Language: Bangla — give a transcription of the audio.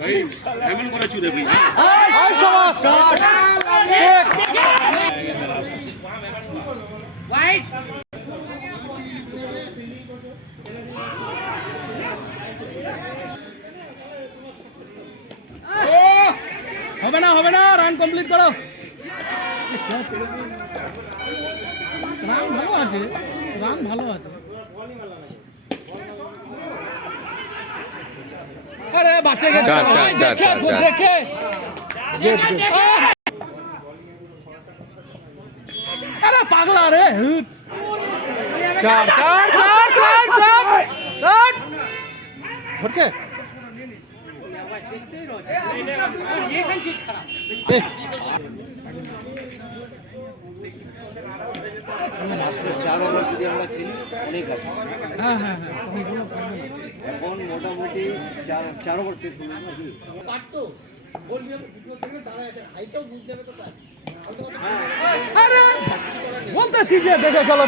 ভাই এমন করে চুরে ভাই আয় সবাস White. হবে না রান কমপ্লিট করো রান ভালো আছে আরে বাঁচে গেছে দেখে আরে পাগলা রে চার ধরছে এখন মোটামুটি 4 ওভার শেষ হলো আরে বলতেছি যে দেখে চলো